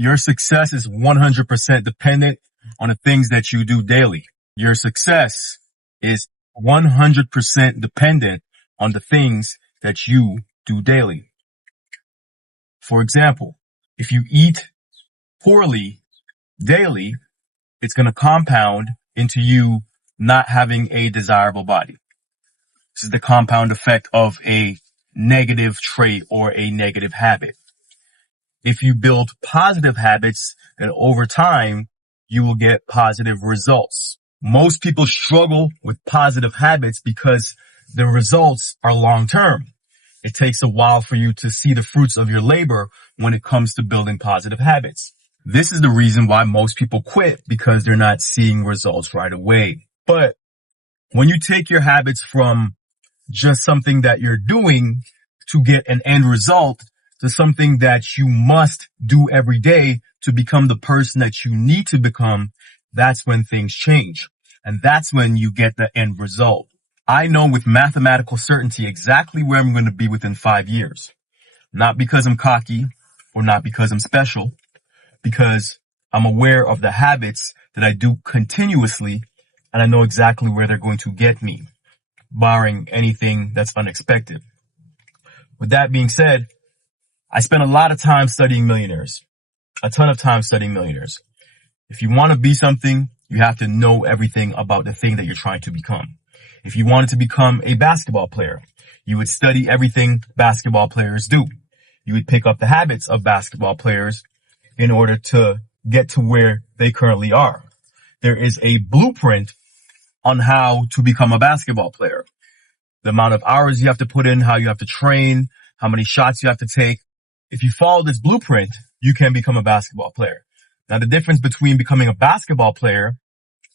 Your success is 100% dependent on the things that you do daily. Your success is 100% dependent on the things that you do daily. For example, if you eat poorly daily, it's going to compound into you not having a desirable body. This is the compound effect of a negative trait or a negative habit. If you build positive habits, then over time, you will get positive results. Most people struggle with positive habits because the results are long-term. It takes a while for you to see the fruits of your labor when it comes to building positive habits. This is the reason why most people quit, because they're not seeing results right away. But when you take your habits from just something that you're doing to get an end result to something that you must do every day to become the person that you need to become, that's when things change. And that's when you get the end result. I know with mathematical certainty exactly where I'm going to be within 5 years. Not because I'm cocky or not because I'm special, because I'm aware of the habits that I do continuously, and I know exactly where they're going to get me, barring anything that's unexpected. With that being said, I spent a lot of time studying millionaires, a ton of time studying millionaires. If you want to be something, you have to know everything about the thing that you're trying to become. If you wanted to become a basketball player, you would study everything basketball players do. You would pick up the habits of basketball players in order to get to where they currently are. There is a blueprint on how to become a basketball player. The amount of hours you have to put in, how you have to train, how many shots you have to take. If you follow this blueprint, you can become a basketball player. Now, the difference between becoming a basketball player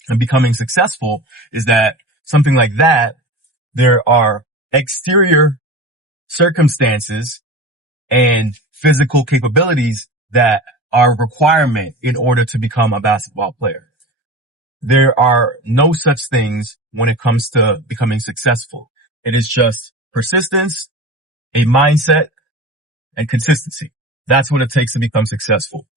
and becoming successful is that something like that, there are exterior circumstances and physical capabilities that are a requirement in order to become a basketball player. There are no such things when it comes to becoming successful. It is just persistence, a mindset, and consistency. That's what it takes to become successful.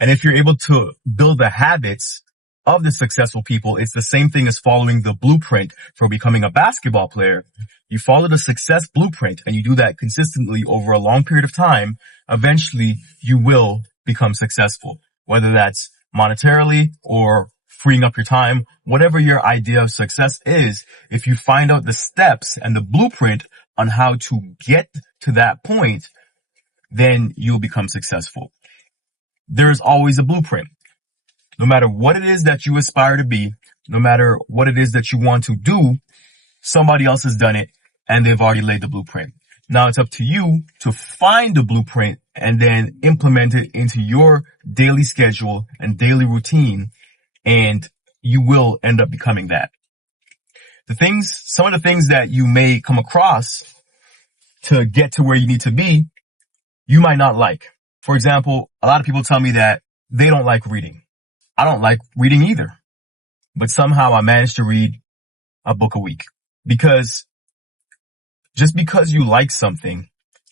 And if you're able to build the habits of the successful people, it's the same thing as following the blueprint for becoming a basketball player. You follow the success blueprint and you do that consistently over a long period of time. Eventually, you will become successful, whether that's monetarily or freeing up your time, whatever your idea of success is. If you find out the steps and the blueprint on how to get to that point, then you'll become successful. There's always a blueprint. No matter what it is that you aspire to be, no matter what it is that you want to do, somebody else has done it and they've already laid the blueprint. Now it's up to you to find the blueprint and then implement it into your daily schedule and daily routine, and you will end up becoming that. Some of the things that you may come across to get to where you need to be, you might not like. For example, a lot of people tell me that they don't like reading. I don't like reading either. But somehow I managed to read a book a week. Because just because you like something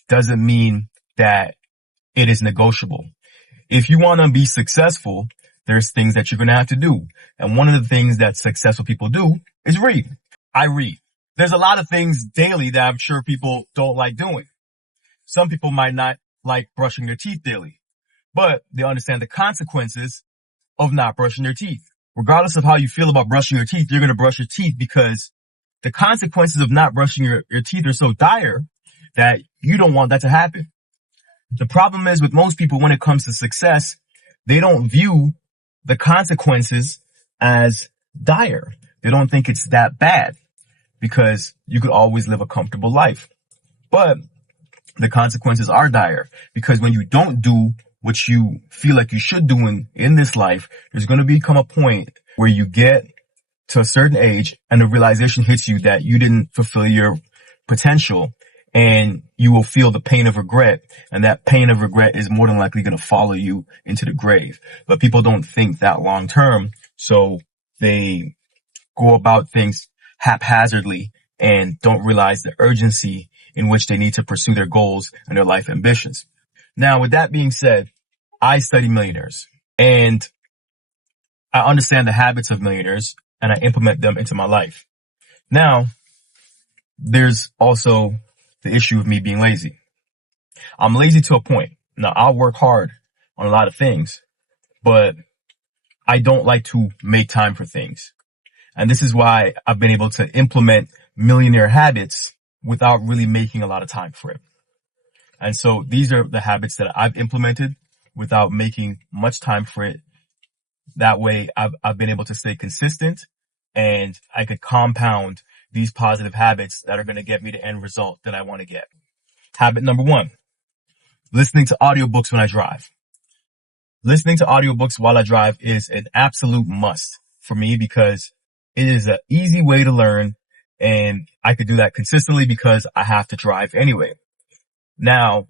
doesn't mean that it is negotiable. If you want to be successful, there's things that you're going to have to do. And one of the things that successful people do is read. I read. There's a lot of things daily that I'm sure people don't like doing. Some people might not like brushing their teeth daily, but they understand the consequences of not brushing their teeth. Regardless of how you feel about brushing your teeth, you're going to brush your teeth because the consequences of not brushing your teeth are so dire that you don't want that to happen. The problem is with most people when it comes to success, they don't view the consequences as dire. They don't think it's that bad because you could always live a comfortable life. But the consequences are dire because when you don't do what you feel like you should do in this life, there's going to become a point where you get to a certain age and the realization hits you that you didn't fulfill your potential, and you will feel the pain of regret. And that pain of regret is more than likely going to follow you into the grave. But people don't think that long term. So they go about things haphazardly and don't realize the urgency in which they need to pursue their goals and their life ambitions. Now, with that being said, I study millionaires and I understand the habits of millionaires and I implement them into my life. Now, there's also the issue of me being lazy. I'm lazy to a point. Now, I'll work hard on a lot of things, but I don't like to make time for things. And this is why I've been able to implement millionaire habits without really making a lot of time for it. And so these are the habits that I've implemented without making much time for it. That way I've been able to stay consistent and I could compound these positive habits that are going to get me the end result that I want to get. Habit number 1, listening to audiobooks when I drive. Listening to audiobooks while I drive is an absolute must for me because it is an easy way to learn and I could do that consistently because I have to drive anyway. Now,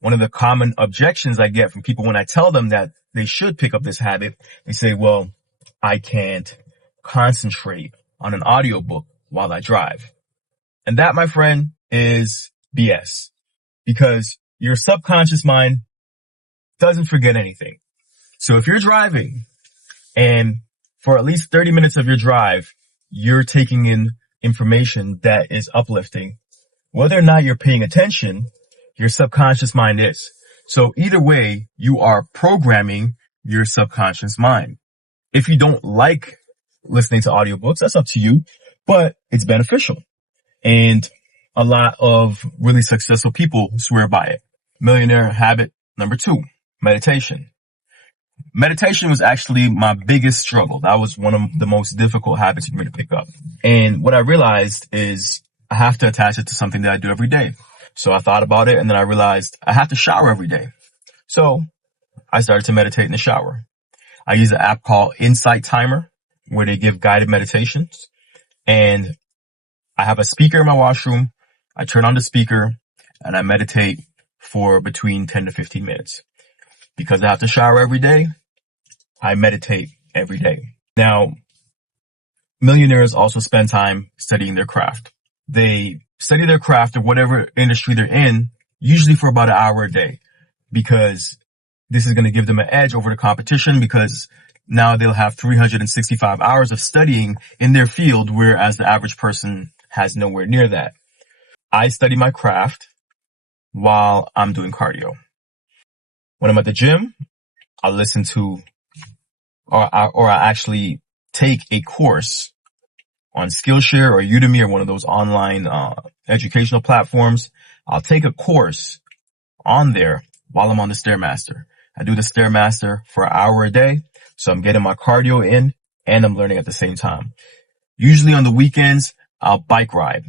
one of the common objections I get from people when I tell them that they should pick up this habit, they say, well, I can't concentrate on an audiobook while I drive. And that, my friend, is BS because your subconscious mind doesn't forget anything. So if you're driving and for at least 30 minutes of your drive, you're taking in information that is uplifting, whether or not you're paying attention, your subconscious mind is. So either way, you are programming your subconscious mind. If you don't like listening to audiobooks, that's up to you, but it's beneficial. And a lot of really successful people swear by it. Millionaire habit number 2, meditation. Meditation was actually my biggest struggle. That was one of the most difficult habits for me to pick up. And what I realized is I have to attach it to something that I do every day. So I thought about it and then I realized I have to shower every day. So I started to meditate in the shower. I use an app called Insight Timer where they give guided meditations. And I have a speaker in my washroom. I turn on the speaker and I meditate for between 10 to 15 minutes. Because I have to shower every day, I meditate every day. Now, millionaires also spend time studying their craft. They study their craft or whatever industry they're in, usually for about an hour a day, because this is going to give them an edge over the competition because now they'll have 365 hours of studying in their field, whereas the average person has nowhere near that. I study my craft while I'm doing cardio. When I'm at the gym, I listen to, or I actually take a course on Skillshare or Udemy or one of those online educational platforms. I'll take a course on there while I'm on the Stairmaster. I do the Stairmaster for an hour a day, so I'm getting my cardio in and I'm learning at the same time. Usually on the weekends, I'll bike ride.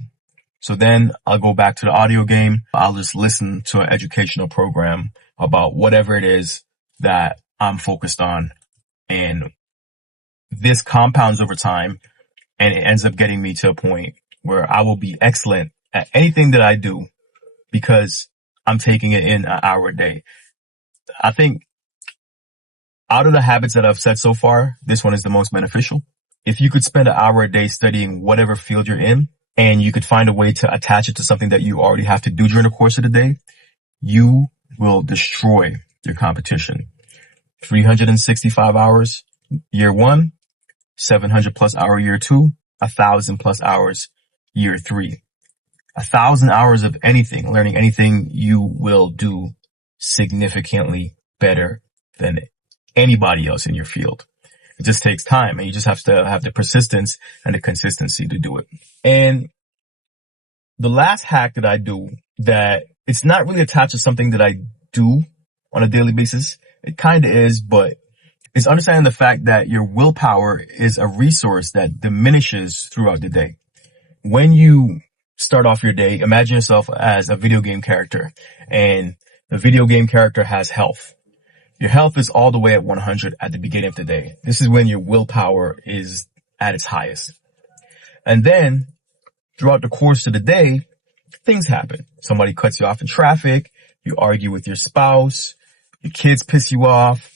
So then I'll go back to the audio game. I'll just listen to an educational program about whatever it is that I'm focused on. And this compounds over time and it ends up getting me to a point where I will be excellent at anything that I do because I'm taking it in an hour a day. I think out of the habits that I've said so far, this one is the most beneficial. If you could spend an hour a day studying whatever field you're in and you could find a way to attach it to something that you already have to do during the course of the day, you will destroy your competition. 365 hours year 1, 700 plus hour year 2, 1,000 plus hours year 3. 1,000 hours of anything, learning anything, you will do significantly better than anybody else in your field. It just takes time and you just have to have the persistence and the consistency to do it. And the last hack that I do that it's not really attached to something that I do on a daily basis. It kind of is, but it's understanding the fact that your willpower is a resource that diminishes throughout the day. When you start off your day, imagine yourself as a video game character and the video game character has health. Your health is all the way at 100 at the beginning of the day. This is when your willpower is at its highest. And then throughout the course of the day, things happen. Somebody cuts you off in traffic. You argue with your spouse. Your kids piss you off.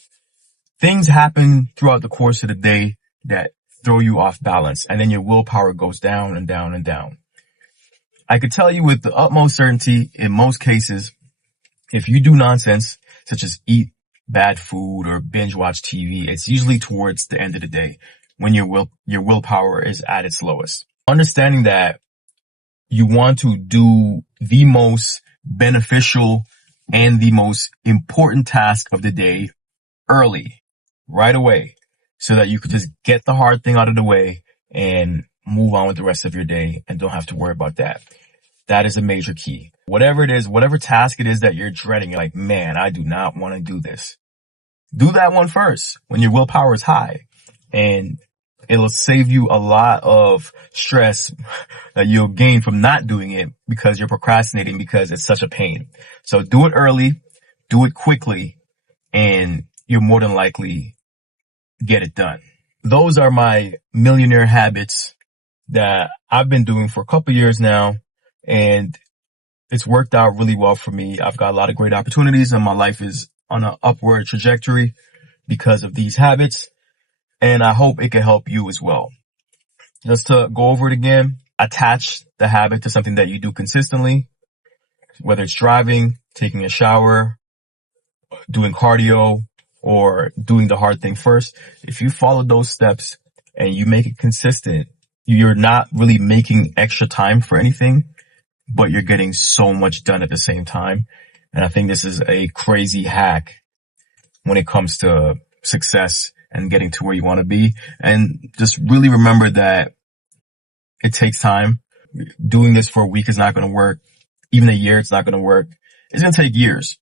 Things happen throughout the course of the day that throw you off balance. And then your willpower goes down and down and down. I could tell you with the utmost certainty, in most cases, if you do nonsense, such as eat bad food or binge watch TV, it's usually towards the end of the day when your willpower is at its lowest. Understanding that you want to do the most beneficial and the most important task of the day early, right away, so that you could just get the hard thing out of the way and move on with the rest of your day and don't have to worry about that. That is a major key. Whatever it is, whatever task it is that you're dreading, you're like, man, I do not want to do this. Do that one first when your willpower is high, and it'll save you a lot of stress that you'll gain from not doing it because you're procrastinating because it's such a pain. So do it early, do it quickly, and you'll more than likely get it done. Those are my millionaire habits that I've been doing for a couple years now, and it's worked out really well for me. I've got a lot of great opportunities and my life is on an upward trajectory because of these habits, and I hope it can help you as well. Just to go over it again, attach the habit to something that you do consistently, whether it's driving, taking a shower, doing cardio, or doing the hard thing first. If you follow those steps and you make it consistent, you're not really making extra time for anything, but you're getting so much done at the same time. And I think this is a crazy hack when it comes to success and getting to where you want to be. And just really remember that it takes time. Doing this for a week is not going to work. Even a year, it's not going to work. It's going to take years.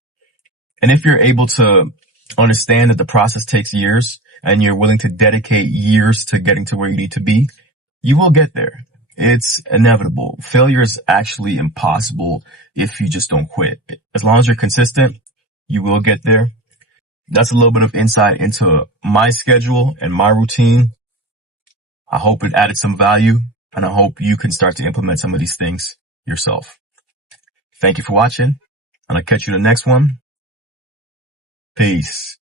And if you're able to understand that the process takes years and you're willing to dedicate years to getting to where you need to be, you will get there. It's inevitable. Failure is actually impossible if you just don't quit. As long as you're consistent, you will get there. That's a little bit of insight into my schedule and my routine. I hope it added some value, and I hope you can start to implement some of these things yourself. Thank you for watching, and I'll catch you in the next one. Peace.